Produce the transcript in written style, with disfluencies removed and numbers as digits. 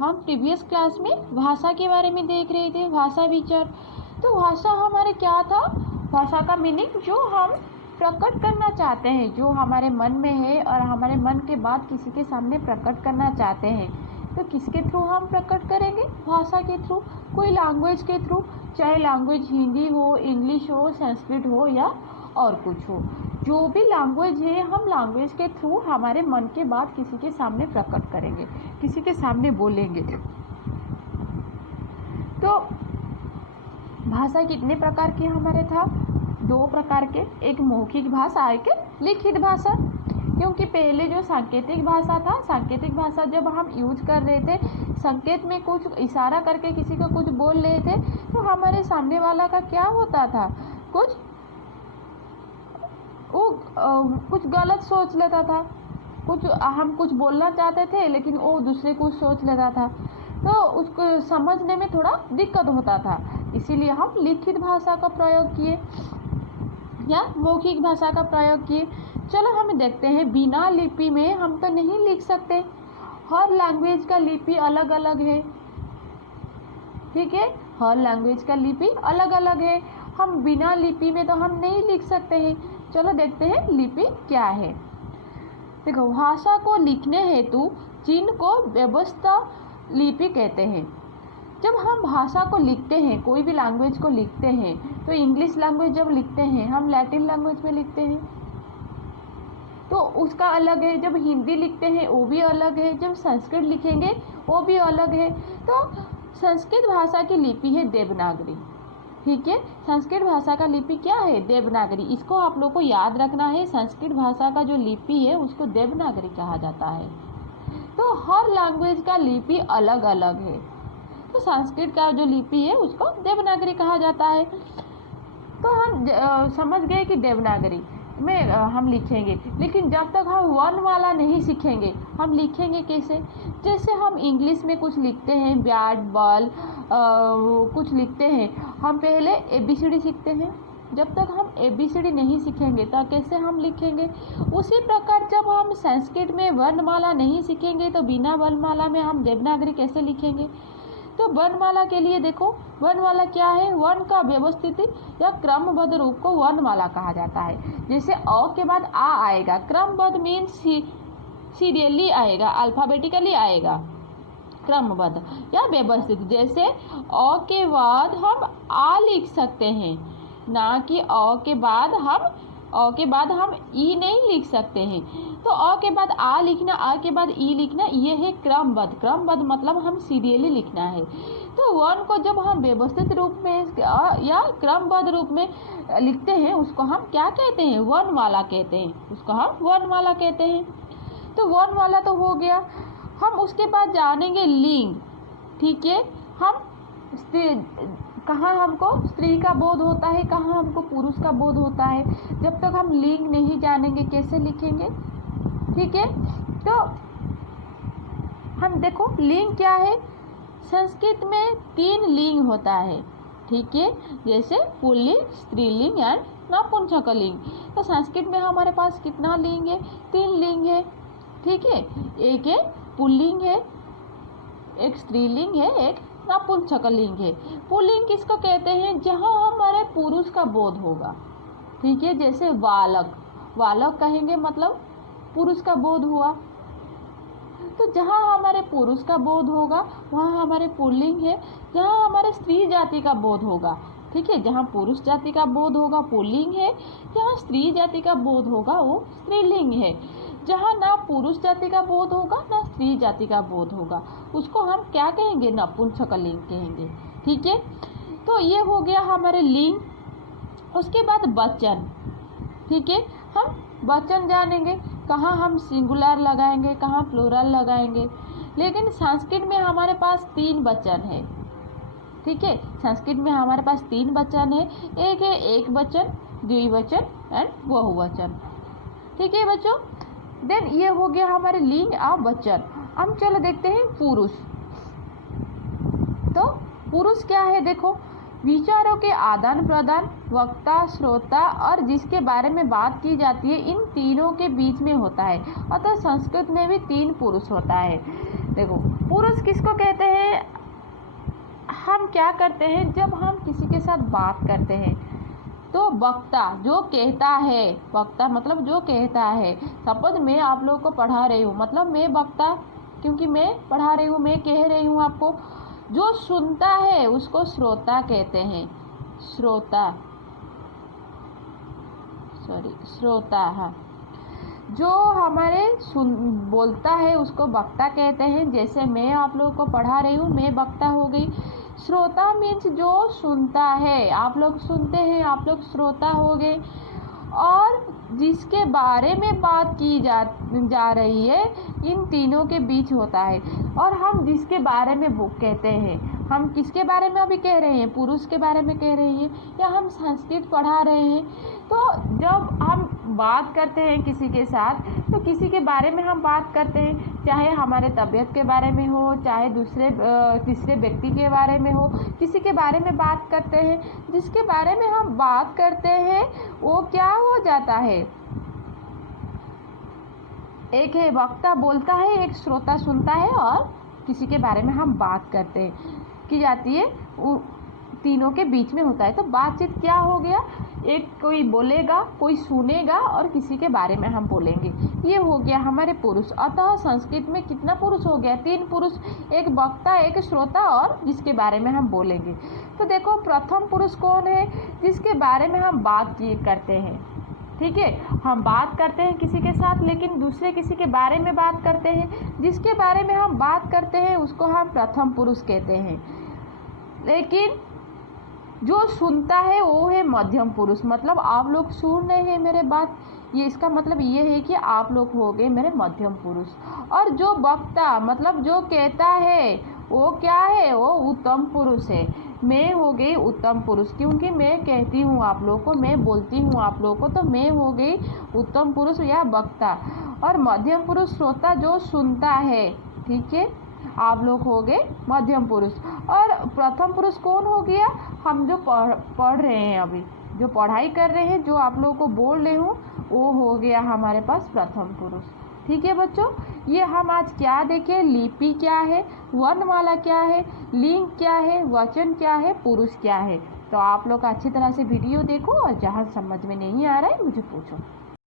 हम previous class में भाषा के बारे में देख रहे थे, भाषा विचार। तो भाषा हमारे क्या था, भाषा का मीनिंग जो हम प्रकट करना चाहते हैं, जो हमारे मन में है और हमारे मन के बात किसी के सामने प्रकट करना चाहते हैं, तो किसके थ्रू हम प्रकट करेंगे, भाषा के थ्रू, कोई लैंग्वेज के थ्रू, चाहे लैंग्वेज हिंदी हो, इंग्लिश हो, संस्कृत हो या और कुछ हो। जो भी लैंग्वेज है, हम लैंग्वेज के थ्रू हमारे मन के बात किसी के सामने प्रकट करेंगे, किसी के सामने बोलेंगे। तो भाषा कितने प्रकार के हमारे था, 2 प्रकार के, एक मौखिक भाषा, एक लिखित भाषा। क्योंकि पहले जो सांकेतिक भाषा था, सांकेतिक भाषा जब हम यूज कर रहे थे, संकेत में कुछ इशारा करके किसी को कुछ बोल रहे थे, तो हमारे सामने वाला का क्या होता था, कुछ गलत सोच लेता था, हम कुछ बोलना चाहते थे लेकिन वो दूसरे कुछ सोच लेता था, तो उसको समझने में थोड़ा दिक्कत होता था। इसीलिए हम लिखित भाषा का प्रयोग किए या मौखिक भाषा का प्रयोग किए। चलो हम देखते हैं, बिना लिपि में हम तो नहीं लिख सकते, हर लैंग्वेज का लिपि अलग अलग है, ठीक है, हर लैंग्वेज का लिपि अलग अलग है, हम बिना लिपि में तो हम नहीं लिख सकते हैं। चलो देखते हैं लिपि क्या है। देखो, भाषा को लिखने हेतु चिन्ह को व्यवस्था लिपि कहते हैं। जब हम भाषा को लिखते हैं, कोई भी लैंग्वेज को लिखते हैं, तो इंग्लिश लैंग्वेज जब लिखते हैं, हम लैटिन लैंग्वेज में लिखते हैं तो उसका अलग है, जब हिंदी लिखते हैं वो भी अलग है, जब संस्कृत लिखेंगे वो भी अलग है। तो संस्कृत भाषा की लिपि है देवनागरी, ठीक है, संस्कृत भाषा का लिपि क्या है, देवनागरी। इसको आप लोग को याद रखना है, संस्कृत भाषा का जो लिपि है उसको देवनागरी कहा जाता है। तो हर लैंग्वेज का लिपि अलग अलग है, तो संस्कृत का जो लिपि है उसको देवनागरी कहा जाता है। तो हम समझ गए कि देवनागरी में हम लिखेंगे, लेकिन जब तक हम वर्णमाला नहीं सीखेंगे, हम लिखेंगे कैसे। जैसे हम इंग्लिश में कुछ लिखते हैं, बैट बॉल कुछ लिखते हैं, हम पहले ABCD सीखते हैं, जब तक हम ABCD नहीं सीखेंगे तो कैसे हम लिखेंगे। उसी प्रकार जब हम संस्कृत में वर्णमाला नहीं सीखेंगे तो बिना वर्णमाला में हम देवनागरी कैसे लिखेंगे। तो वर्णमाला के लिए देखो, वर्णमाला क्या है, वर्ण का व्यवस्थित या क्रमबद्ध रूप को वर्णमाला कहा जाता है। जैसे अ के बाद आ आएगा, क्रमबद्ध मीन्स सीरियली आएगा, अल्फाबेटिकली आएगा, क्रमबद्ध या व्यवस्थित। जैसे अ के बाद हम आ लिख सकते हैं, ना कि अ के बाद हम ई नहीं लिख सकते हैं। तो अ के बाद आ लिखना, आ के बाद ई लिखना, ये है क्रमबद्ध। क्रमबद्ध मतलब हम सीरियली लिखना है। तो वर्ण को जब हम व्यवस्थित रूप में या क्रमबद्ध रूप में लिखते हैं, उसको हम क्या कहते हैं, वर्णमाला कहते हैं, उसको हम वर्णमाला कहते हैं। तो वर्णमाला तो हो गया। हम उसके बाद जानेंगे लिंग, ठीक है, हम कहाँ हमको स्त्री का बोध होता है, कहाँ हमको पुरुष का बोध होता है। जब तक हम लिंग नहीं जानेंगे कैसे लिखेंगे, ठीक है। तो हम देखो लिंग क्या है, संस्कृत में 3 लिंग होता है, ठीक है, जैसे पुल्लिंग, स्त्रीलिंग एंड नपुंसकलिंग। तो संस्कृत में हमारे पास कितना लिंग है, 3 लिंग है, ठीक है, एक है पुल्लिंग है, एक स्त्रीलिंग है, एक नपुंसकलिंग है। पुल्लिंग किसको कहते हैं, जहाँ हमारे पुरुष का बोध होगा, ठीक है, जैसे बालक, बालक कहेंगे मतलब पुरुष का बोध हुआ। तो जहाँ हमारे पुरुष का बोध होगा वहाँ हमारे पुल्लिंग है। जहाँ हमारे स्त्री जाति का बोध होगा, ठीक है, जहाँ पुरुष जाति का बोध होगा पुल्लिंग है, जहाँ स्त्री जाति का बोध होगा वो स्त्रीलिंग है। जहाँ ना पुरुष जाति का बोध होगा ना स्त्री जाति का बोध होगा, उसको हम क्या कहेंगे, नपुंसकलिंग कहेंगे, ठीक है। तो ये हो गया हमारे लिंग। उसके बाद वचन, ठीक है, हम वचन जानेंगे, कहाँ हम सिंगुलर लगाएंगे, कहाँ प्लूरल लगाएंगे। लेकिन संस्कृत में हमारे पास 3 वचन है, ठीक है, संस्कृत में हमारे पास 3 वचन है, एक है एक वचन, द्विवचन एंड बहुवचन, ठीक है बच्चों। देन ये हो गया हमारे लिंग और वचन। हम चलो देखते हैं पुरुष। तो पुरुष क्या है, देखो, विचारों के आदान प्रदान, वक्ता, श्रोता और जिसके बारे में बात की जाती है, इन तीनों के बीच में होता है। अतः संस्कृत में भी 3 पुरुष होता है। देखो पुरुष किसको कहते हैं, हम क्या करते हैं जब हम किसी के साथ बात करते हैं तो वक्ता जो कहता है, वक्ता मतलब जो कहता है। सपोज मैं आप लोगों को पढ़ा रही हूँ, मतलब मैं वक्ता, क्योंकि मैं पढ़ा रही हूँ, मैं कह रही हूँ आपको। जो सुनता है उसको श्रोता कहते हैं, श्रोता, श्रोता। हाँ, जो हमारे बोलता है उसको वक्ता कहते हैं। जैसे मैं आप लोगों को पढ़ा रही हूँ, मैं वक्ता हो गई। श्रोता मीन्स जो सुनता है, आप लोग सुनते हैं, आप लोग श्रोता हो गए। और जिसके बारे में बात की जा रही है, इन तीनों के बीच होता है। और हम जिसके बारे में वो कहते हैं, हम किसके बारे में अभी कह रहे हैं, पुरुष के बारे में कह रहे हैं, या हम संस्कृत पढ़ा रहे हैं। तो जब हम बात करते हैं किसी के साथ, तो किसी के बारे में हम बात करते हैं, चाहे हमारे तबीयत के बारे में हो, चाहे तीसरे व्यक्ति के बारे में हो, किसी के बारे में बात करते हैं। जिसके बारे में हम बात करते हैं वो क्या हो जाता है, एक है वक्ता बोलता है, एक श्रोता सुनता है, और किसी के बारे में हम बात करते हैं की जाती है, तीनों के बीच में होता है। तो बातचीत क्या हो गया, एक कोई बोलेगा, कोई सुनेगा, और किसी के बारे में हम बोलेंगे। ये हो गया हमारे पुरुष। अतः संस्कृत में कितना पुरुष हो गया, 3 पुरुष, एक वक्ता, एक श्रोता, और जिसके बारे में हम बोलेंगे। तो देखो प्रथम पुरुष कौन है, जिसके बारे में हम बात करते हैं। ठीक है, हम बात करते हैं किसी के साथ, लेकिन दूसरे किसी के बारे में बात करते हैं। जिसके बारे में हम बात करते हैं उसको हम प्रथम पुरुष कहते हैं। लेकिन जो सुनता है वो है मध्यम पुरुष। मतलब आप लोग सुन रहे हैं मेरे बात, ये इसका मतलब ये है कि आप लोग हो गए मेरे मध्यम पुरुष। और जो वक्ता मतलब जो कहता है वो क्या है, वो उत्तम पुरुष है। मैं हो गई उत्तम पुरुष, क्योंकि मैं कहती हूँ आप लोगों को, मैं बोलती हूँ आप लोगों को, तो मैं हो गई उत्तम पुरुष या वक्ता। और मध्यम पुरुष श्रोता जो सुनता है। ठीक है, आप लोग हो गए मध्यम पुरुष। और प्रथम पुरुष कौन हो गया, हम जो पढ़ रहे हैं, अभी जो पढ़ाई कर रहे हैं, जो आप लोगों को बोल रही हूँ, वो हो गया हमारे पास प्रथम पुरुष। ठीक है बच्चों, ये हम आज क्या देखें, लिपि क्या है, वर्णमाला क्या है, लिंग क्या है, वचन क्या है, पुरुष क्या है। तो आप लोग अच्छी तरह से वीडियो देखो, और जहाँ समझ में नहीं आ रहा है मुझे पूछो।